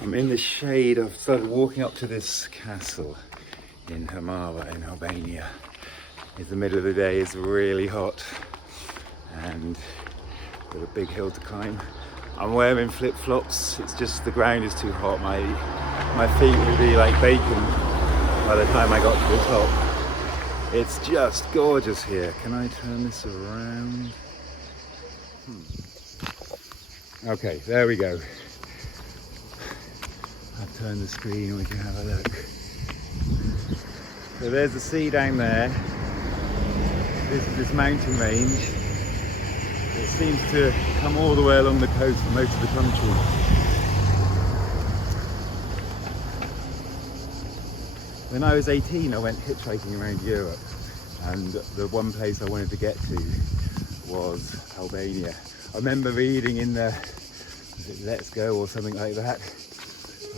I'm in the shade. I've started walking up to this castle in Himare in Albania. It's the middle of the day, it's really hot and got a big hill to climb. I'm wearing flip-flops, it's just the ground is too hot. My feet would be like bacon by the time I got to the top. It's just gorgeous here. Can I turn this around? Okay, there we go. I'll turn the screen and we can have a look. So there's the sea down there. This is this mountain range. It seems to come all the way along the coast for most of the country. When I was 18, I went hitchhiking around Europe, and the one place I wanted to get to was Albania. I remember reading in the Let's Go or something like that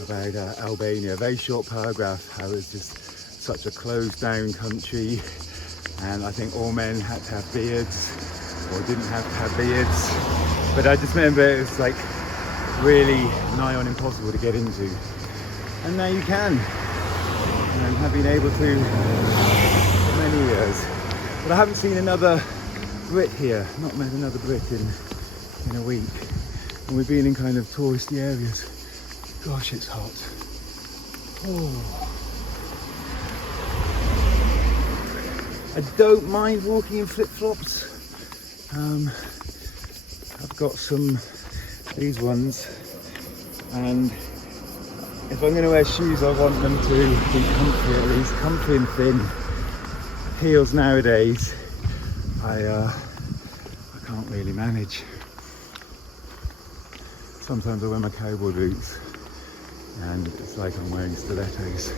about Albania, a very short paragraph, how it's just such a closed down country, and I think all men had to have beards or didn't have to have beards. But I just remember it was like really nigh on impossible to get into, and now you can, and have been able to for many years. But I haven't seen another Brit here, not met another Brit in a week, and we've been in kind of touristy areas. Gosh, it's hot. Oh. I don't mind walking in flip-flops. I've got these ones, and if I'm going to wear shoes, I want them to be comfy, at least comfy and thin. Heels nowadays, I can't really manage. Sometimes I wear my cowboy boots, and it's like I'm wearing stilettos.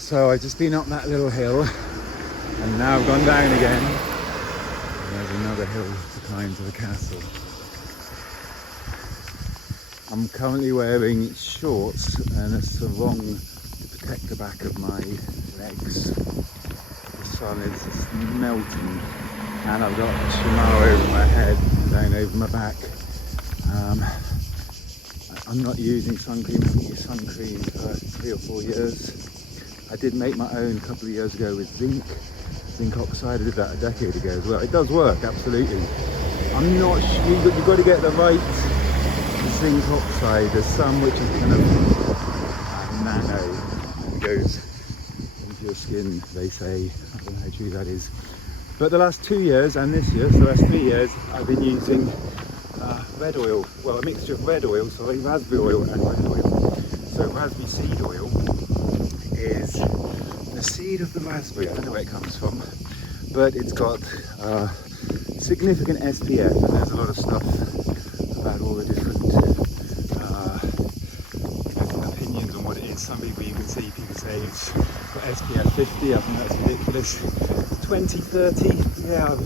So I've just been up that little hill, and now I've gone down again. And there's another hill to climb to the castle. I'm currently wearing shorts and a sarong to protect the back of my legs. The sun is just melting, and I've got Himare over my head and down over my back. I'm not using sun cream. I haven't used sun cream for 3 or 4 years. I did make my own a couple of years ago with zinc oxide. I did that a decade ago as well. It does work, absolutely. I'm not sure, you've got to get the right zinc oxide. There's some which is kind of nano and goes into your skin, they say. I don't know how true that is. But the last 2 years and this year, so the last 3 years, I've been using red oil. Well, a mixture of raspberry oil and red oil. So raspberry seed oil is the seed of the raspberry. I don't know where it comes from, but it's got significant SPF, and there's a lot of stuff about all the different opinions on what it is. Some people, you can see people say it's got SPF 50. I think that's ridiculous. 20, 30, yeah,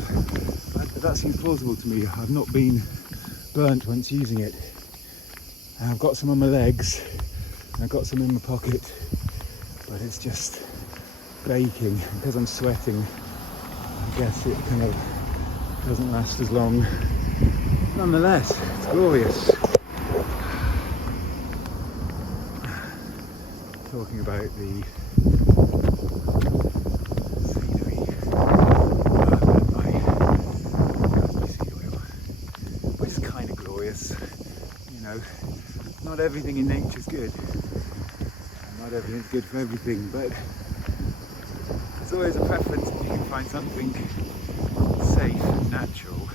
that seems plausible to me. I've not been burnt once using it. And I've got some on my legs, and I've got some in my pocket, but it's just baking. Because I'm sweating, I guess it kind of doesn't last as long. Nonetheless, it's glorious. Talking about the scenery, seed oil, which is kind of glorious. You know, not everything in nature's good. Not everything's good for everything, but there's always a preference if you can find something safe and natural.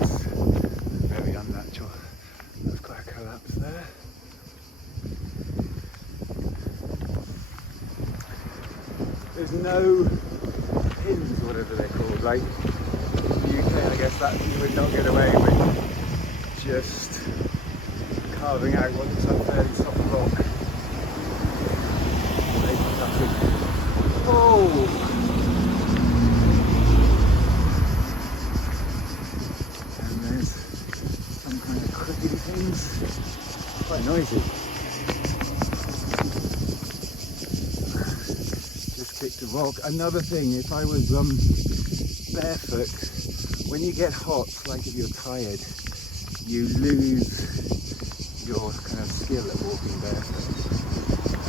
It's very unnatural. There's quite a collapse there. There's no pins, whatever they're called, right? In the UK, I guess that you would not get away with just carving out what looks like fairly soft rock. Oh! And there's some kind of clicking things. Quite noisy. Just kicked a rock. Another thing, if I was barefoot, when you get hot, like if you're tired, you lose your kind of skill at walking barefoot.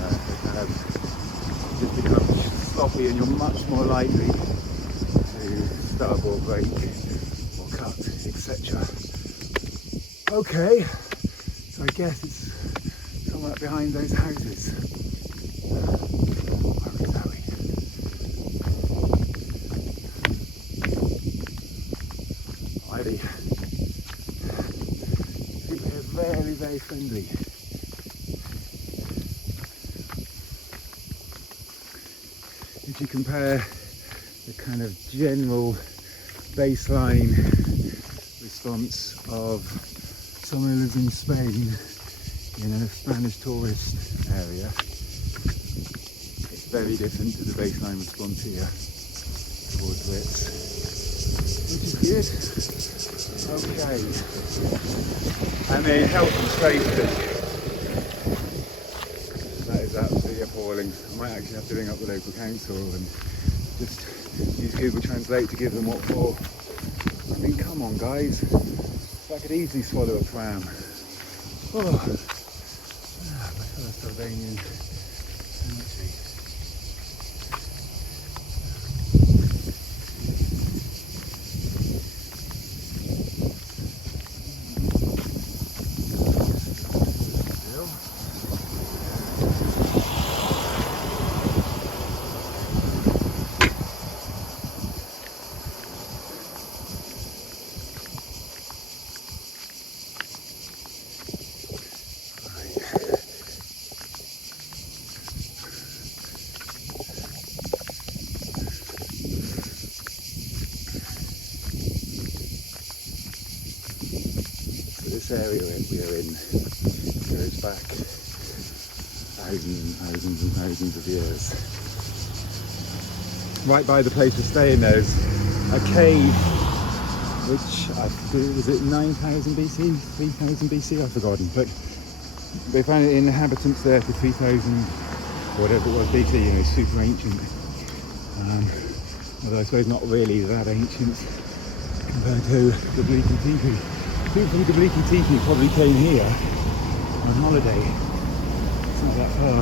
It kind of just becomes sloppy and you're much more likely to stub or break or cut, etc. Okay, so I guess it's somewhere behind those houses. Very, very friendly. If you compare the kind of general baseline response of someone who lives in Spain in a Spanish tourist area, it's very different to the baseline response here towards Ritz, which is good. Okay. I mean, health and safety. That is absolutely appalling. I might actually have to ring up the local council and just use Google Translate to give them what for. I mean, come on guys. I could easily swallow a pram. Oh, my first Albanian cemetery. This area we are in goes back thousands and thousands and thousands of years. Right by the place we're staying there's a cave which I think, was it 9000 BC, 3000 BC, I've forgotten, but they found it inhabitants there for 3000 or whatever it was BC, you know, super ancient. Although I suppose not really that ancient compared to the Bleaky Teepee. People from Bleaky Teepee probably came here on holiday. It's not that far.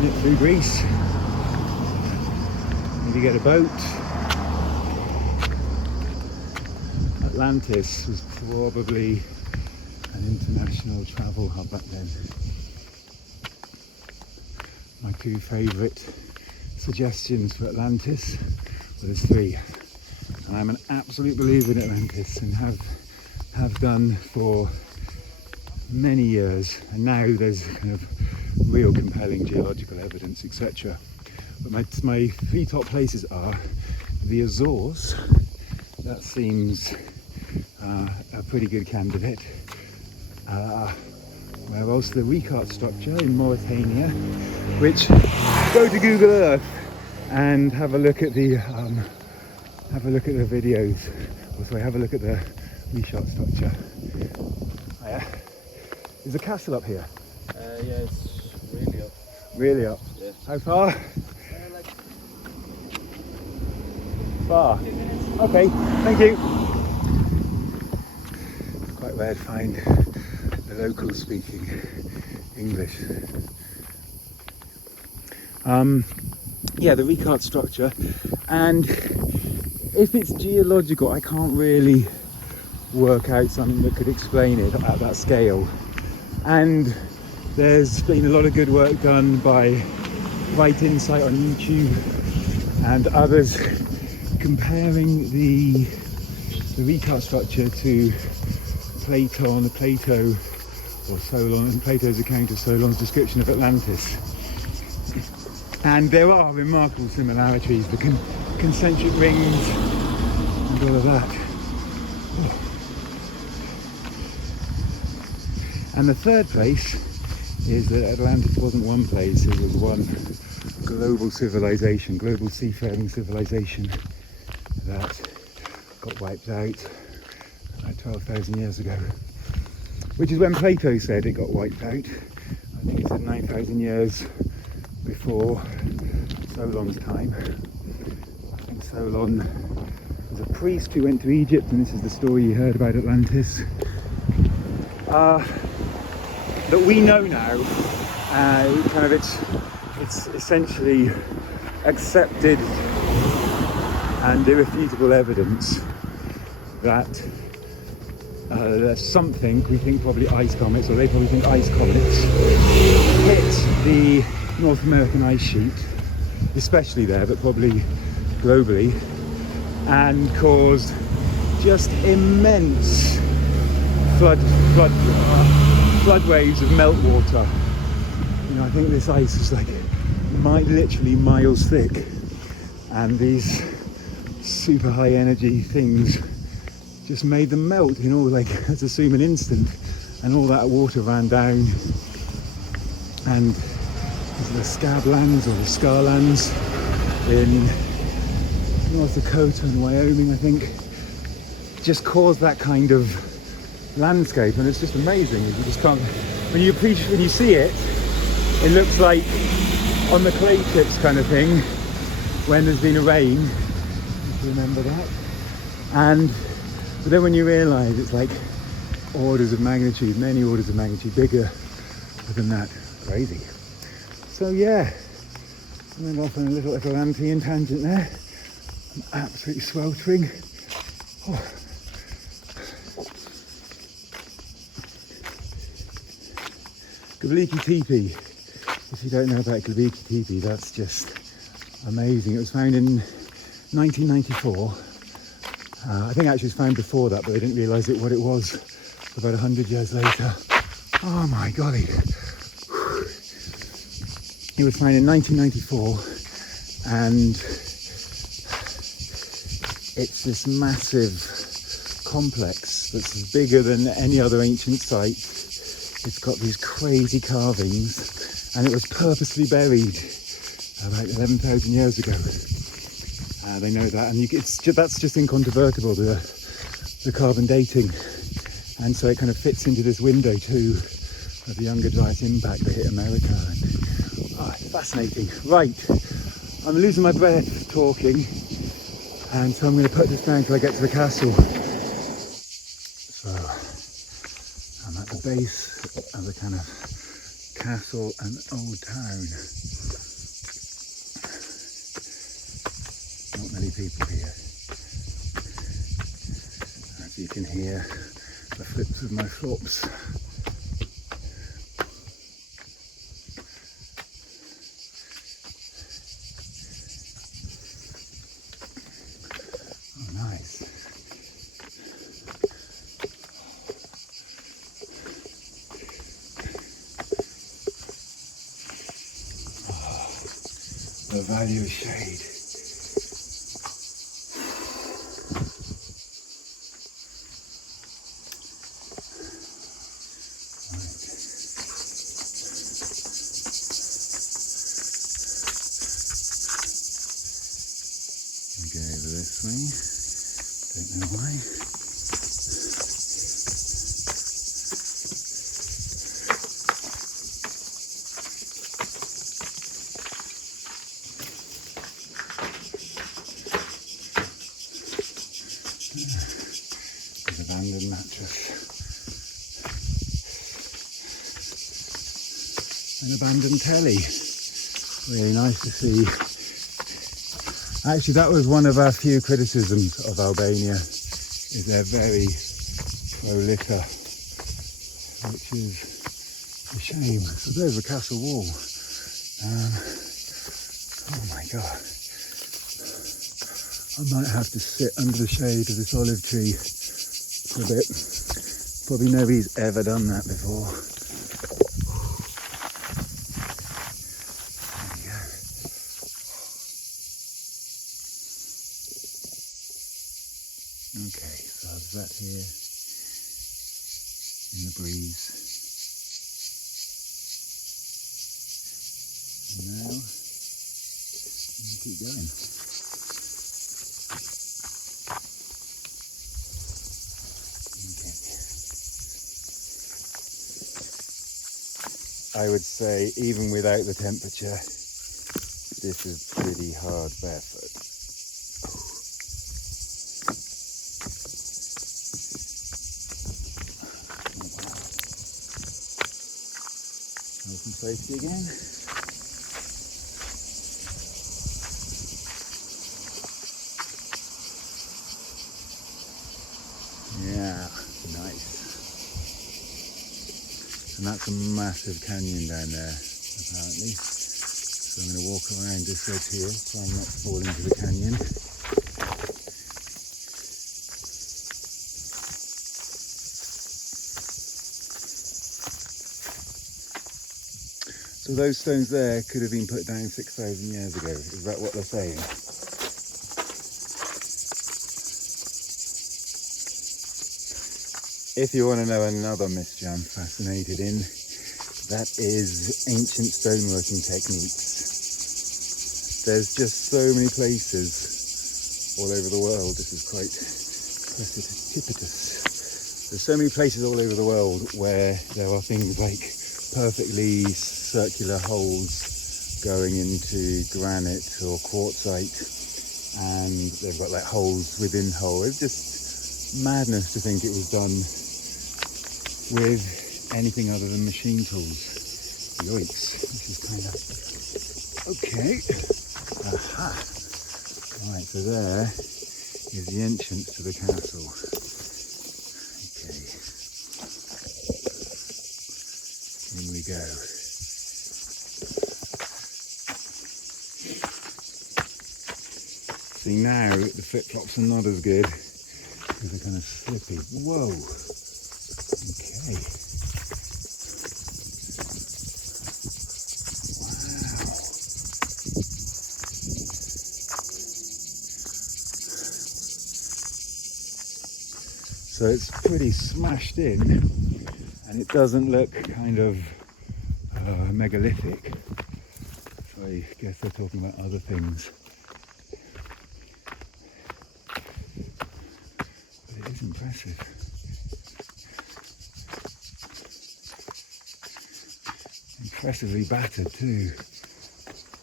Nip through Greece. Maybe get a boat. Atlantis was probably an international travel hub back then. My two favourite suggestions for Atlantis, well, there's three. And I'm an absolute believer in Atlantis and have done for many years, and now there's kind of real compelling geological evidence, etc. But my three top places are the Azores. That seems a pretty good candidate. Where else? The Ricard structure in Mauritania, which go to Google Earth and have a look at the videos. Or sorry, have a look at the Ricard structure. Oh, yeah. There's a castle up here. Yeah, it's really up. Really up? Yeah. How far? Like Far. 2 minutes. Okay, thank you. Quite rare to find the locals speaking English. Yeah, the Ricard structure, and if it's geological, I can't really work out something that could explain it at that scale. And there's been a lot of good work done by Right Insight on YouTube and others comparing the Ricard structure to Plato or Solon, and Plato's account of Solon's description of Atlantis. And there are remarkable similarities, the concentric rings and all of that. And the third place is that Atlantis wasn't one place, it was one global civilization, global seafaring civilization that got wiped out about 12,000 years ago. Which is when Plato said it got wiped out. I think he said 9,000 years before Solon's time. I think Solon There's a priest who went to Egypt, and this is the story you heard about Atlantis, that we know now. It's essentially accepted and irrefutable evidence that there's something, we think probably ice comets, or they probably think ice comets, hit the North American ice sheet, especially there, but probably globally, and caused just immense flood waves of meltwater. You know, I think this ice is like literally miles thick, and these super high energy things just made them melt in all, like, let's assume an instant, and all that water ran down, and the scab lands or the scar lands in North Dakota and Wyoming, I think, just caused that kind of landscape. And it's just amazing. You just can't, when you see it, it looks like on the clay chips kind of thing when there's been a rain, if you remember that. But then when you realise it's like orders of magnitude, many orders of magnitude bigger than that. Crazy. So yeah, I went off on a little Atlantean tangent there. I'm absolutely sweltering. Oh. Gavliki Teepee. If you don't know about Gavliki Teepee, that's just amazing. It was found in 1994. I think actually it was found before that, but they didn't realise what it was about 100 years later. Oh my golly. It was found in 1994, and it's this massive complex that's bigger than any other ancient site. It's got these crazy carvings, and it was purposely buried about 11,000 years ago. They know that, and that's just incontrovertible, the carbon dating, and so it kind of fits into this window too of the Younger Dryas impact that hit America. It's fascinating. Right, I'm losing my breath talking, and so I'm going to put this down until I get to the castle. So I'm at the base of the kind of castle and old town. Not many people here. As you can hear the flips of my flops. Oh, nice. Oh, the value of shade. Go over this way, don't know why. An abandoned mattress. An abandoned telly. Really nice to see. Actually, that was one of our few criticisms of Albania, is they're very pro-litter, which is a shame. So there's the castle wall. Oh my God. I might have to sit under the shade of this olive tree for a bit. Probably nobody's ever done that before. Okay, so I've sat here in the breeze, and now I'm going to keep going. Okay. I would say even without the temperature, this is pretty hard barefoot. some safety again. Yeah, nice. And that's a massive canyon down there, apparently. So I'm going to walk around this edge here, try and not fall into the canyon. So those stones there could have been put down 6,000 years ago. Is that what they're saying? If you want to know another mystery I'm fascinated in, that is ancient stoneworking techniques. There's just so many places all over the world. This is quite precipitous. There's so many places all over the world where there are things like perfectly circular holes going into granite or quartzite, and they've got like holes within holes. It's just madness to think it was done with anything other than machine tools. Yikes, this is kind of okay. Aha. Right, so there is the entrance to the castle. Okay, in we go. See, now the flip-flops are not as good because they're kind of slippy. Whoa. Okay. Wow. So it's pretty smashed in, and it doesn't look kind of megalithic. So I guess they're talking about other things. But it is impressive. Impressively battered too.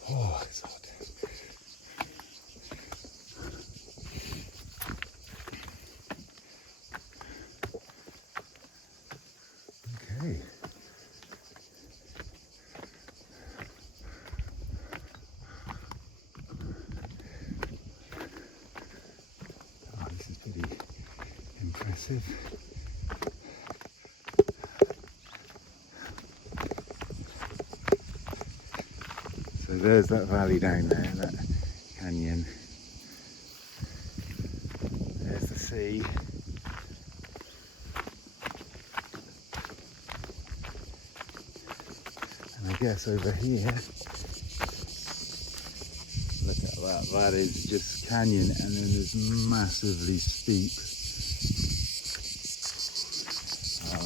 Oh, it's hot. Okay. Oh, this is pretty impressive. So there's that valley down there, that canyon. There's the sea. And I guess over here, look at that, that is just canyon, and then there's massively steep,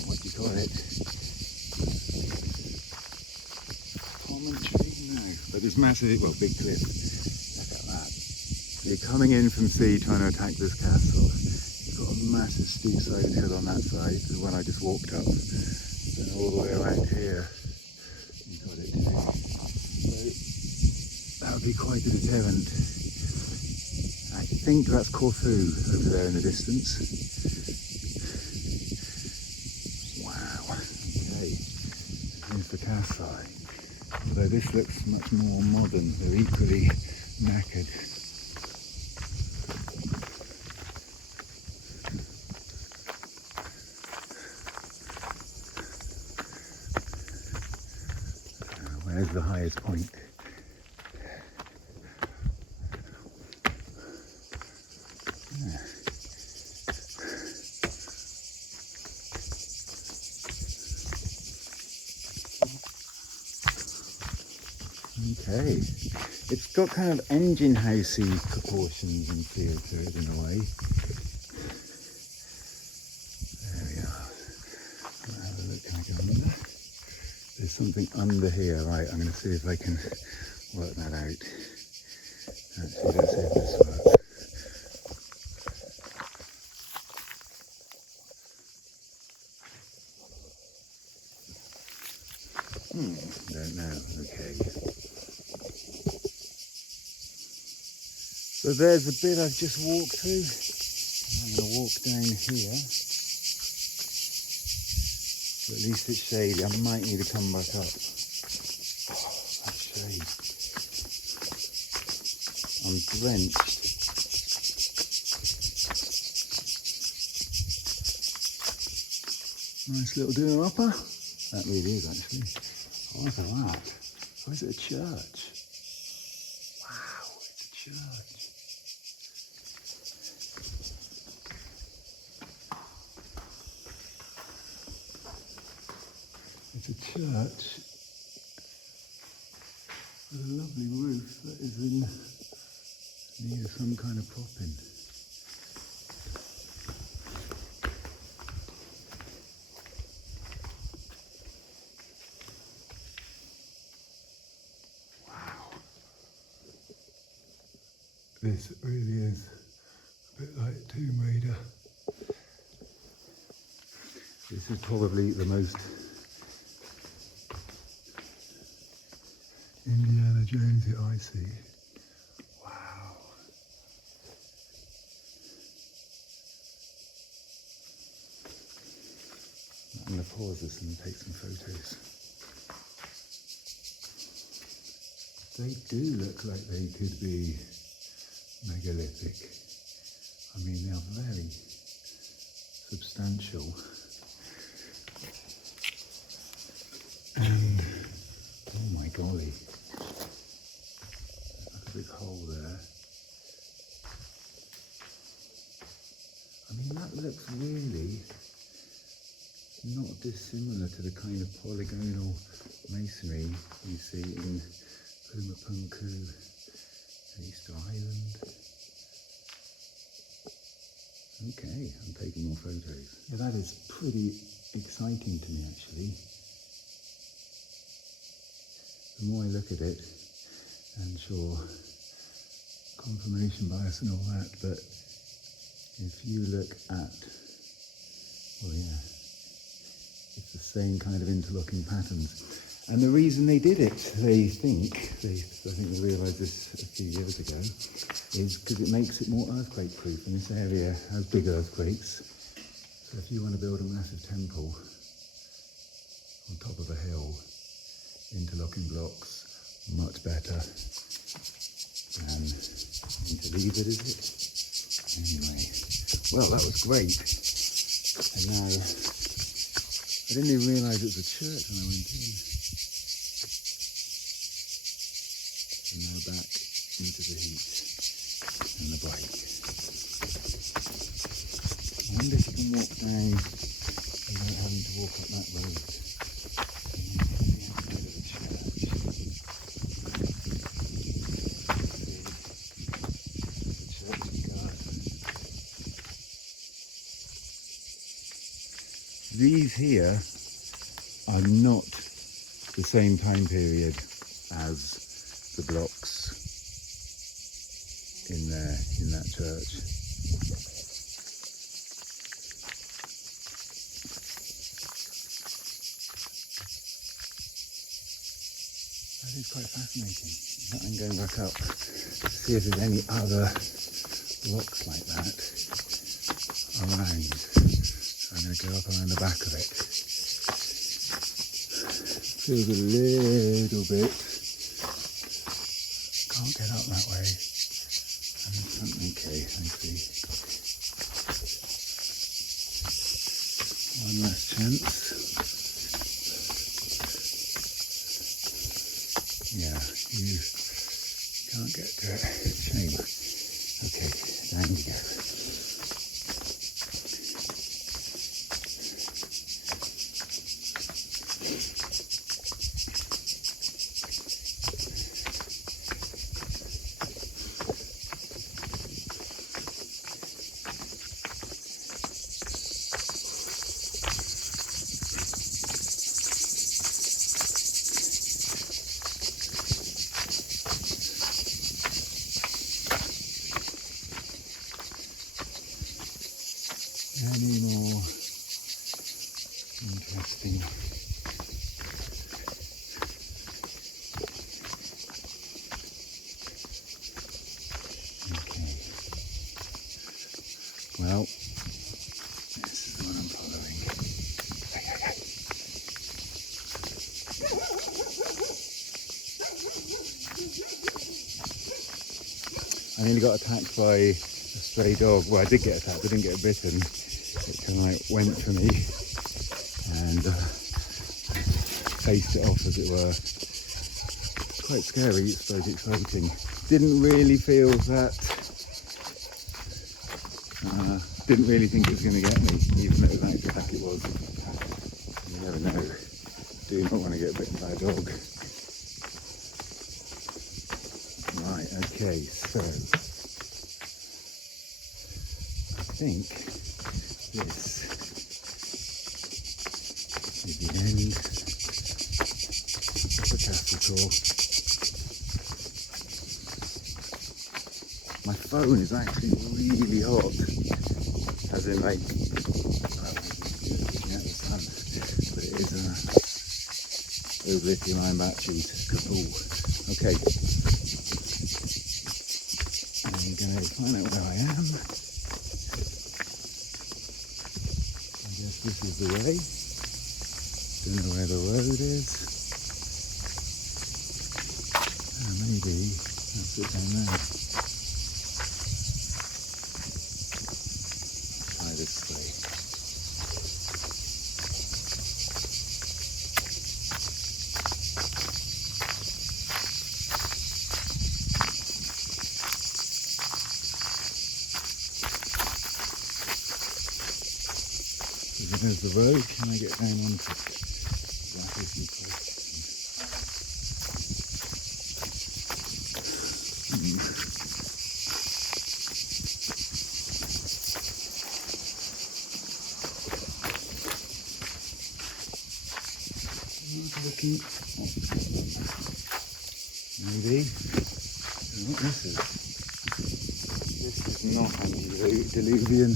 what do you call it? Promontory? No, but it's massive, well, big cliff. Look at that. You're coming in from sea trying to attack this castle. You've got a massive steep sided hill on that side, the one I just walked up, and all the way around here. You got it too. So that would be quite a deterrent. I think that's Corfu over there in the distance. Wow. Okay. Here's the castle. Although this looks much more modern, they're equally knackered. Where's the highest point? Yeah. Okay, it's got kind of engine housey proportions and feel to it in a way. There we are. I'll have a look. Can I go under? There's something under here. Right, I'm going to see if I can work that out. Actually, let's see if this works. Don't know. Okay. So there's the bit I've just walked through. I'm going to walk down here. So at least it's shady. I might need to come back up. great. I'm drenched. Nice little doer upper. That really is actually. Oh, look at that. Oh, is it a church? Wow, it's a church. It's a church with a lovely roof that is in near some kind of propping. This really is a bit like Tomb Raider. This is probably the most Indiana Jonesy I see. Wow. I'm going to pause this and take some photos. They do look like they could be megalithic. I mean, they are very substantial. And, oh my golly, that's a big hole there. I mean, that looks really not dissimilar to the kind of polygonal masonry you see in Pumapunku, Easter Island. Okay, I'm taking more photos. Yeah, that is pretty exciting to me actually. The more I look at it, and sure, confirmation bias and all that, but if you look at, well yeah, it's the same kind of interlocking patterns. And the reason they did it, I think they realised this a few years ago, is because it makes it more earthquake proof. And this area has big earthquakes. So if you want to build a massive temple on top of a hill, interlocking blocks, much better than to leave it, is it? Anyway, well, that was great. And now, I didn't even realise it was a church when I went in. And now back into the heat and the bike. I wonder if you can walk down without having to walk up that road. These here are not the same time period as the blocks in that church. That is quite fascinating. I'm going back up to see if there's any other blocks like that around. So I'm going to go up around the back of it. Feels a little bit. Can't get up that way. Okay, I see. One last chance. Yeah, you can't get to it. Shame. Okay, down you go. Any more interesting? Okay. Well, this is what I'm following. nearly got attacked by a stray dog. Well, I did get attacked, I didn't get bitten. It kind of like went for me and faced it off, as it were. Quite scary, it's very exciting. Didn't really feel that, didn't really think it was going to get me, even though it was attack it was. You never know. Do not want to get bitten by a dog. Right, okay, so I think this is the end of the castle tour. My phone is actually really hot, as in like, well, looking at the sun, but it is those lithium-ion batteries, kapoor. Okay, I'm going to find out where I am. I guess this is the way. Don't know where the road is. Maybe that's it down there. Try this way. So there's the road. Can I get down onto it? That isn't close. Looking. Maybe. What this is? This is not antediluvian.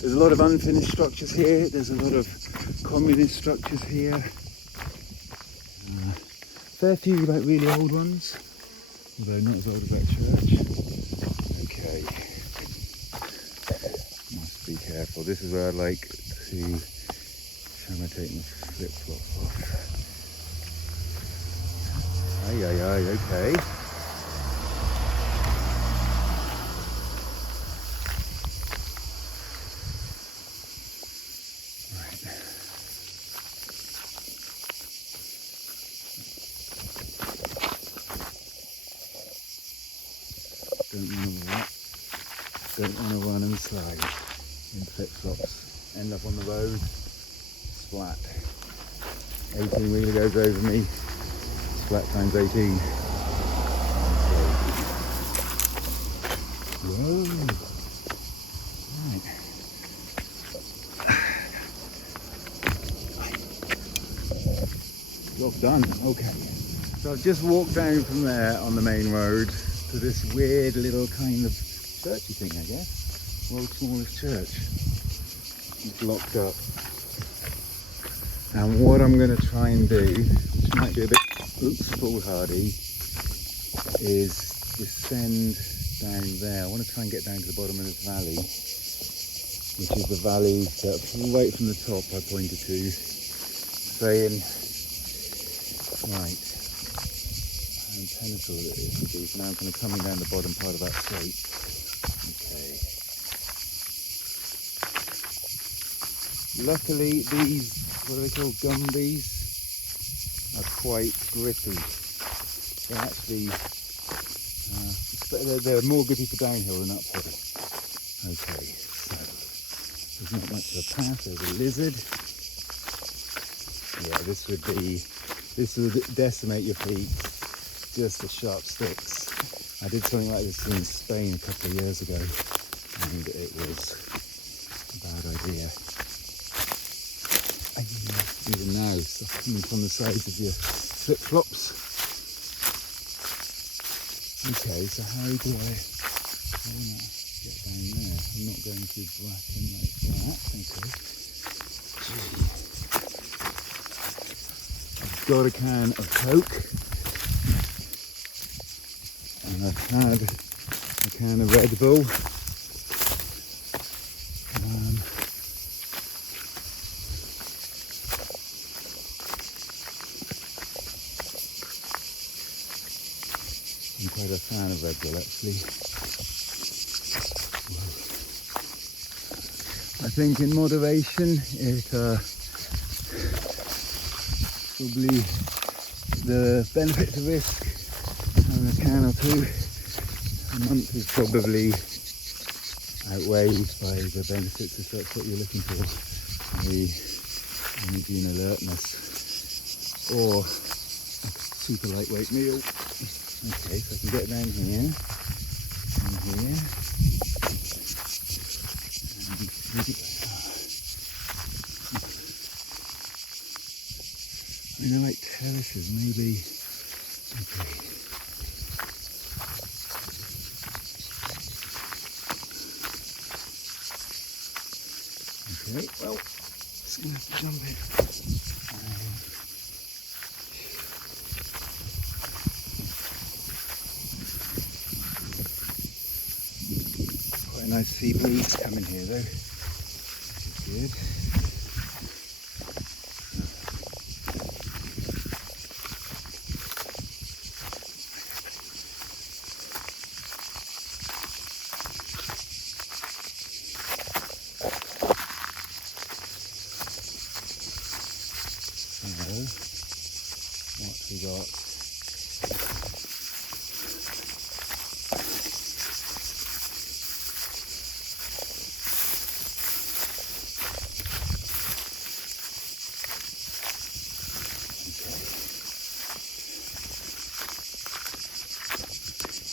There's a lot of unfinished structures here. There's a lot of communist structures here. Fair few like really old ones, although not as old as that church. Okay. Must be careful. This is where I like to. Shall I take my flip-flop off? Aye, aye, aye, okay. Right. Don't want to run and slide in flip-flops. End up on the road, splat. 18 wheeler goes over me, splat times 18. Whoa! Right. Job done, okay. So I've just walked down from there on the main road to this weird little kind of churchy thing, I guess. World's smallest church. It's locked up. And what I'm going to try and do, which might be a bit foolhardy, is descend down there. I want to try and get down to the bottom of this valley, which is the valley that right from the top I pointed to, saying, right, how impenetrable it is to be. So now I'm kind of coming down the bottom part of that slope. Okay. Luckily, these, what are they called, gumbies, are quite grippy. They're actually, they're more grippy for downhill than uphill. Okay, so there's not much of a path. There's a lizard. Yeah, this would decimate your feet. Just the sharp sticks. I did something like this in Spain a couple of years ago, and it was a bad idea. Even now, coming from the sides of your flip-flops. Okay, so how do I want to get down there? I'm not going to bracken like that. Okay. I've got a can of Coke. And I've had a can of Red Bull. I'm quite a fan of Red Bull actually. I think in moderation it probably the benefit to risk having a can or two a month is probably outweighed by the benefits if that's what you're looking for, the energy and alertness, or a super lightweight meal. Okay, so I can get down here and here. I mean, I like terraces, maybe. Okay. Okay, well, just gonna have to jump it. Quite a nice sea breeze coming here though, which is good. What we got?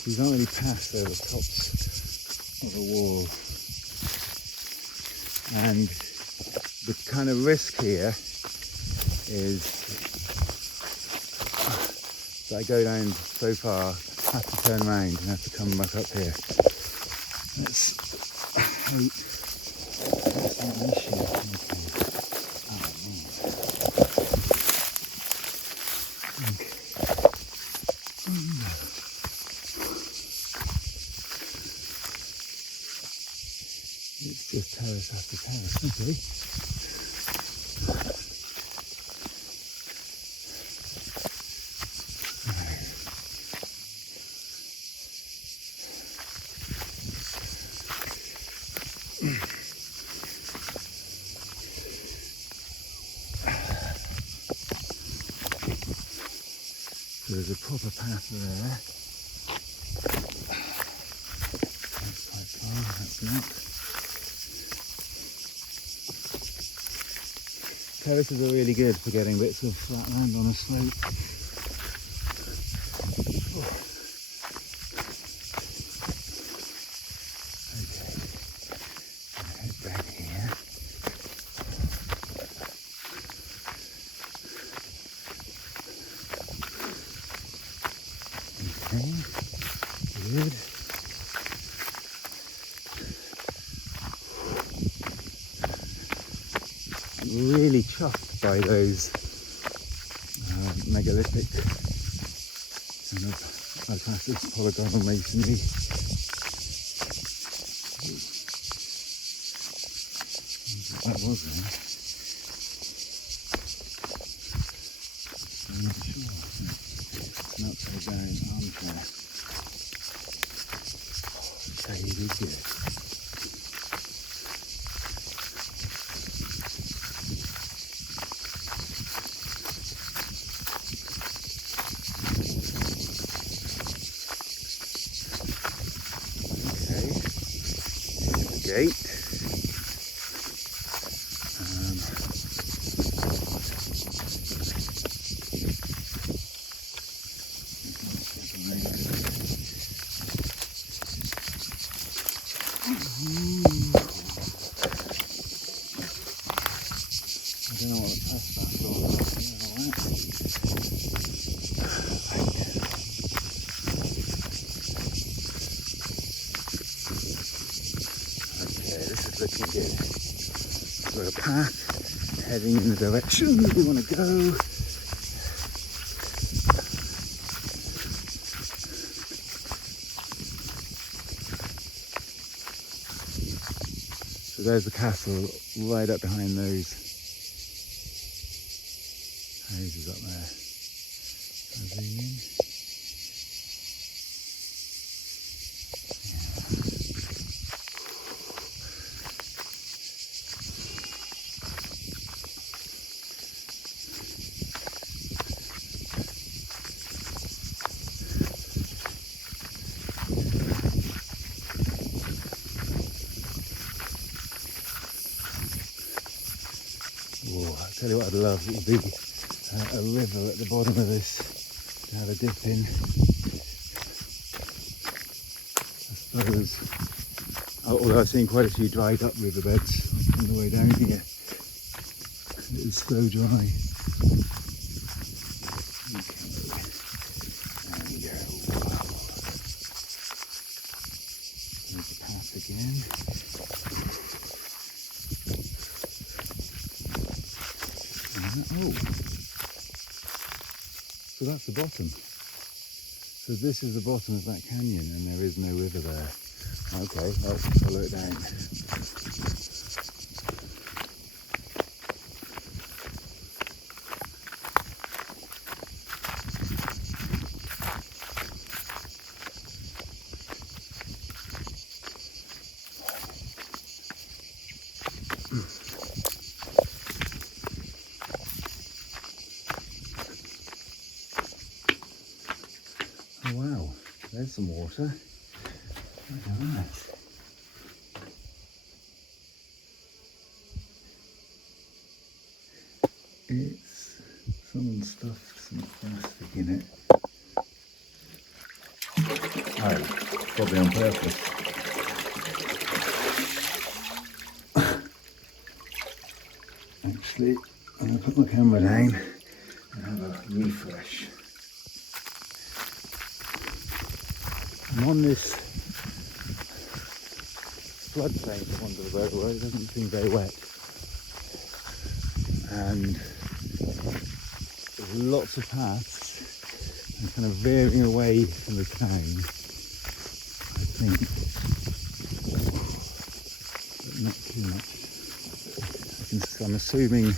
You can't really pass over the tops of a wall, and the kind of risk here is that I go down so far, have to turn around and have to come back up here. That's an issue. Okay. It's just terrace after terrace, okay. So there's a proper path there. That's quite far, that's not. Terraces are really good for getting bits of flat land on a slope. Okay, good. I'm really chuffed by those megalithic kind of, I class as polygonal masonry. That was there. I'm not sure. An upside down armchair. Really good. Okay, here's the gate. I don't know what the press back door is. Okay, this is looking good. We've got a path heading in the direction we want to go. So there's the castle right up behind those houses up there. I'll zoom in. Oh, I'll tell you what I'd love, it would be a river at the bottom of this to have a dip in. I suppose, although I've seen quite a few dried up riverbeds on the way down here, it was so dry. Okay, there we go. Wow. There's the path again. Oh, so that's the bottom. So this is the bottom of that canyon and there is no river there. Okay, let's follow it down. Oh wow, there's some water. Look at that. It's someone stuffed some plastic in it. Oh, probably on purpose. Actually, I'm going to put my camera down and have a refresh. I'm on this floodplain for want of a better word. It doesn't seem very wet. And there's lots of paths and kind of veering away from the town, I think, but not too much. I'm assuming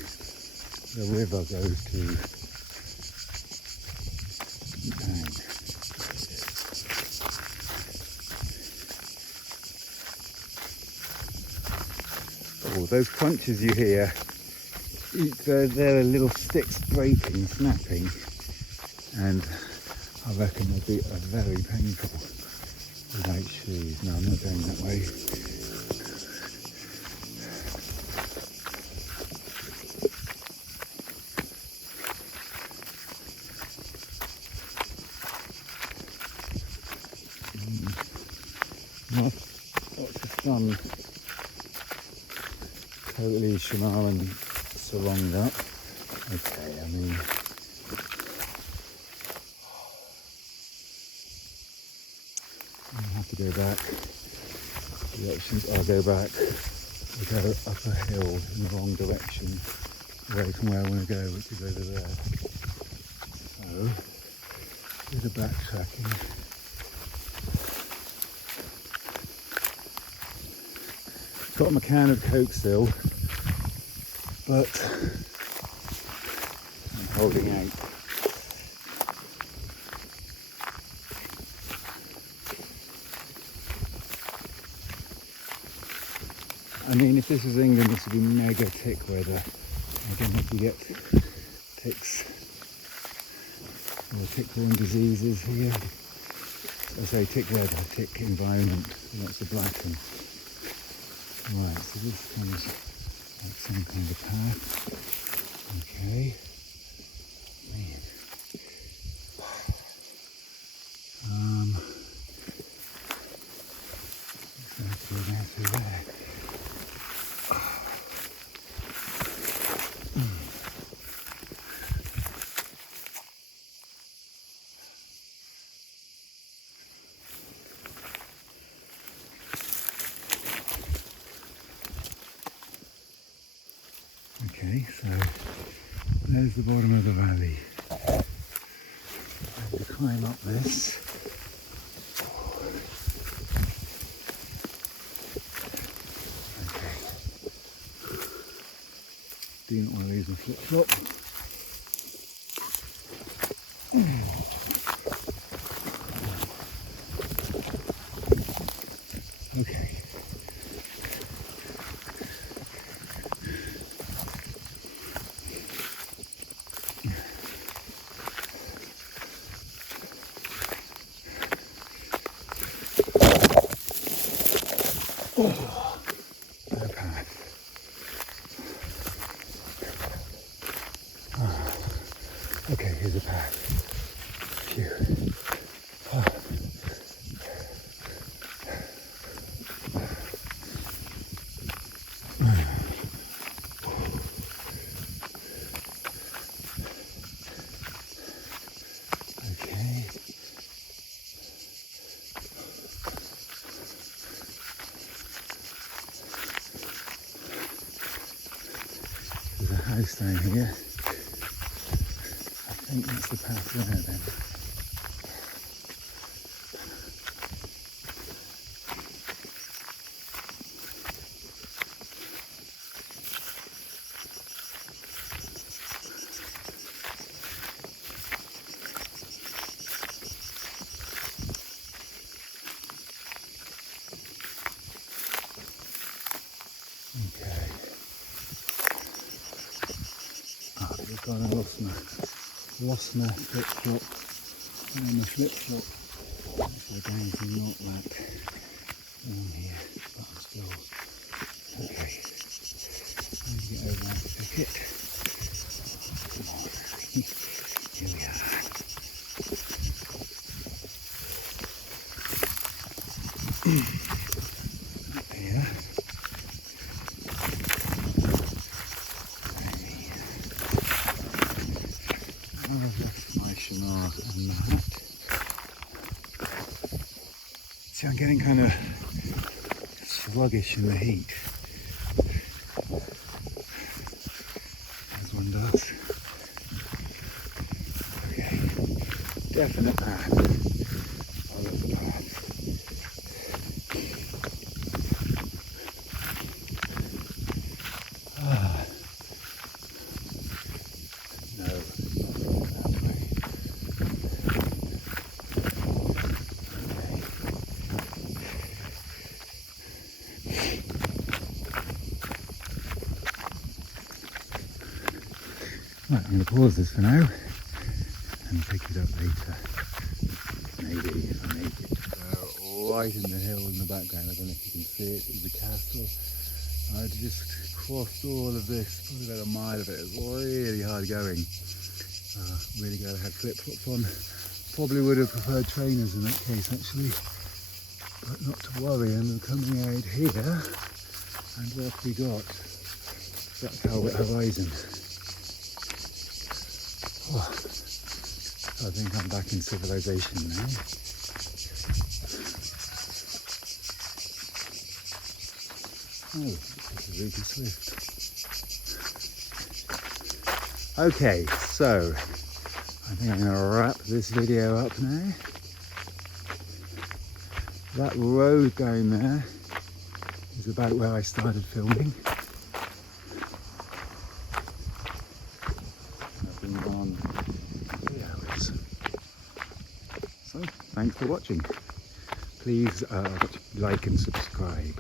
the river goes to the town. Oh, those crunches you hear, they're little sticks breaking, snapping, and I reckon they'll be very painful without shoes. No, I'm not going that way. Lots of sun. Totally Himare and surrounded up. Okay, I mean, I'll have to go back. Directions, I'll go back. We go up a hill in the wrong direction, away from where I want to go, which is over there. So, do the backtracking. Got my can of Coke still, but I'm holding out. I mean, if this was England, this would be mega tick weather. I don't know if you get ticks or tick-borne diseases here. I say tick weather, tick environment, lots of blacking. Right, so this comes like some kind of path. Okay. Man. Let's have to go down through there. Okay, so there's the bottom of the valley. I have to climb up this. Okay. Do not want to lose my flip-flop. Okay. Oh, no path. Oh, okay, here's a path. Phew. Oh. Okay. There's a house down here. I think that's the path there then. Okay. Ah, we've got a lost my flip flop. And the flip flop. So down to not that down here. But I'm still okay. Let me get over and pick it. Come on. Here we are. There. I've left my Himare and that. See, I'm getting kind of sluggish in the heat, as one does. Okay, definite path. Follow the path. Ah. No, not that way. Right, I'm going to pause this for now and pick it up later. Maybe if I make it. Right in the hill in the background, I don't know if you can see it, is the castle. I just crossed all of this, probably about a mile of it. It was really hard going. Really glad I had flip-flops on. Probably would have preferred trainers in that case actually. But not to worry, and we're coming out here. And what have we got? That's Albert Horizon. Oh, I think I'm back in civilization now. Oh, this is really swift. Okay, so I think I'm going to wrap this video up now. That road down there is about where I started filming. I've been gone 3 hours. So, thanks for watching. Please like and subscribe.